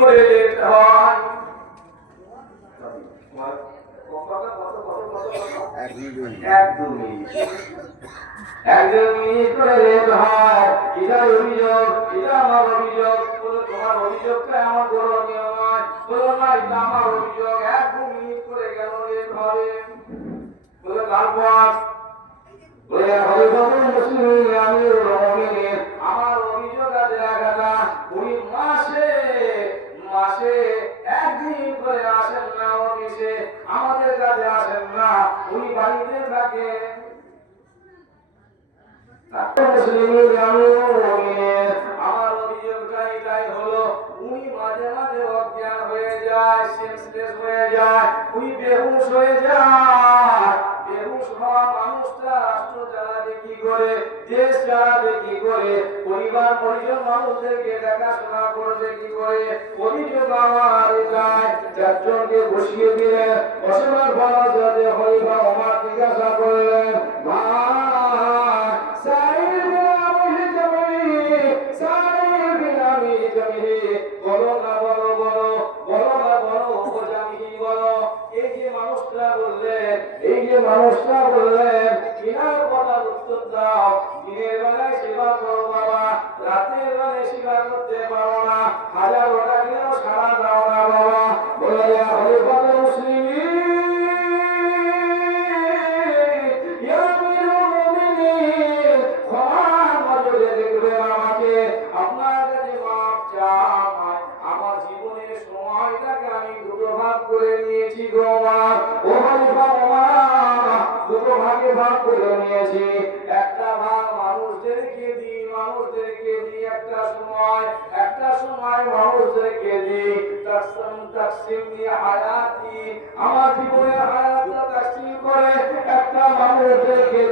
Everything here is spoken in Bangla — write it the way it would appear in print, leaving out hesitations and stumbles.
করে যেতে হয়। এক দু মিনিট করে যেতে হয়। এটা অভিযোগ, এটা আমার অভিযোগ। তোমার অভিযোগটা আমার করণীয় নয়। বলো না, এটা আমার অভিযোগ। এক দু মিনিট করে কেন যেতে হবে? বলে তারপর আমার অভিযোগ আছে একটা, উনি মাসে মাসে একদিন করে আসেন না অফিসে, আমাদের কাছে আসেন না, উনি বাড়িতে থাকেন। আমার অভিযোগটা এটাই হলো, উনি মাঝে মাঝে অজ্ঞান হয়ে যায়, সেন্সলেস হয়ে যায়, উনি বেহুশ হয়ে যায়। বেহুশ হওয়া মানুষটা রাষ্ট্র চালাবে কি করে, দেশ চালাবে কি করে, পরিবার পরিজন মানুষদেরকে দেখাশোনা করবে কি করে? অভিযোগ আমার এটাই। চারজনকে বসিয়ে দিলেন, বসানোর পর যাতে হইবা আমার জিজ্ঞাসা করলেন, বলো না বলো বলো, বলো না বলো, জানি বলো। এই যে মানুষটা বললেন, এই যে মানুষটা বললেন, কিনার কথা উত্তর দাও। দিনের বেলায় সেবা করো বাবা, রাতের বেলায় সেবা করতে পারো না, হাজার টাকা সারা দাও না বাবা। বলে হলে কথা মুসলিম করে নিয়েছি গো মা, ও খলিফা ওমর, দুটো ভাগে ভাগ করে নিয়েছি। একটা ভাগ মানুষদেরকে দিই, মানুষদেরকে দিই একটা সময়, একটা সময় মানুষদেরকে দিই। তাকসিম দিয়ে হায়াতি, আমার জীবনের হায়াতটা তাকসিম করে একটা মানুষদেরকে